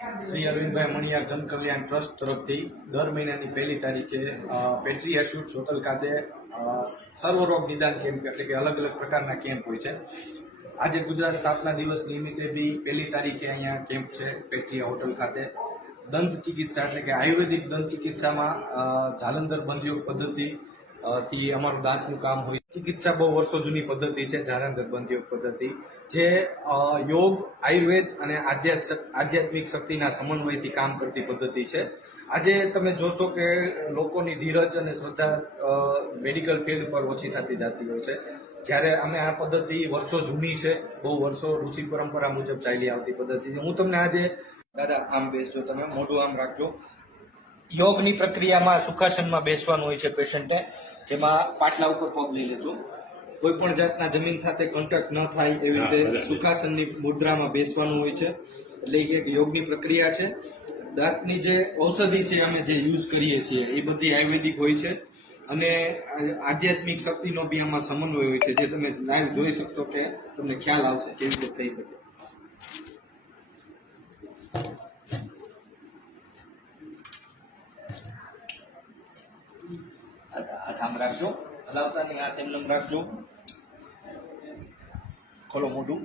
શ્રી અરવિંદભાઈ મણિયાર જનકલ્યાણ trust તરફથી દર મહિનાની 1લી તારીખે પેટ્રિયાશૂટ હોટલ ખાતે સર્વરોગ નિદાન કેમ્પ એટલે કે અલગ અલગ પ્રકારના કેમ્પ હોય છે. આજે ગુજરાત સ્થાપના દિવસ નિમિત્તે બી 1લી તારીખે અહીંયા કેમ્પ છે પેટ્રિયા હોટલ ખાતે. દંત ચિકિત્સા એટલે કે આયુર્વેદિક દંત ચિકિત્સામાં જાલંધર બંધયોગ પદ્ધતિ થી અમારું દાંતનું કામ હોય. ચિકિત્સા બહુ વર્ષો જૂની પદ્ધતિ છે જાલંધર બંધયોગ પદ્ધતિ, જે યોગ, આયુર્વેદ અને આધ્યાત્મિક શક્તિના સમન્વયથી કામ કરતી પદ્ધતિ છે. આજે તમે જોશો કે લોકોની ધીરજ અને શ્રદ્ધા મેડિકલ ફિલ્ડ પર ઓછી થતી જતી હોય છે, જ્યારે અમે આ પદ્ધતિ વર્ષો જૂની છે, બહુ વર્ષો ઋષિ પરંપરા મુજબ ચાલી આવતી પદ્ધતિ છે. હું તમને આજે દાદા આમ બેસજો, તમે મોઢું આમ રાખજો. યોગની પ્રક્રિયામાં સુખાસનમાં બેસવાનું હોય છે પેશન્ટે, જેમાં પાટલા ઉપર પગ લઈ લેજો. કોઈ પણ જાતના જમીન સાથે કોન્ટેક્ટ ન થાય એવી રીતે સુખાસનની મુદ્રામાં બેસવાનું હોય છે. એટલે એક યોગની પ્રક્રિયા છે. દાંતની જે ઔષધિ છે અમે જે યુઝ કરીએ છીએ એ બધી આયુર્વેદિક હોય છે અને આધ્યાત્મિક શક્તિનો બી આમાં સમન્વય હોય છે, જે તમે લાઈવ જોઈ શકશો કે તમને ખ્યાલ આવશે કેવી રીતે થઈ શકે. હાથ આમ રાખજો, હલાવતા નહીં, હાથ એમ રાખજો. ખોલો મોઢું.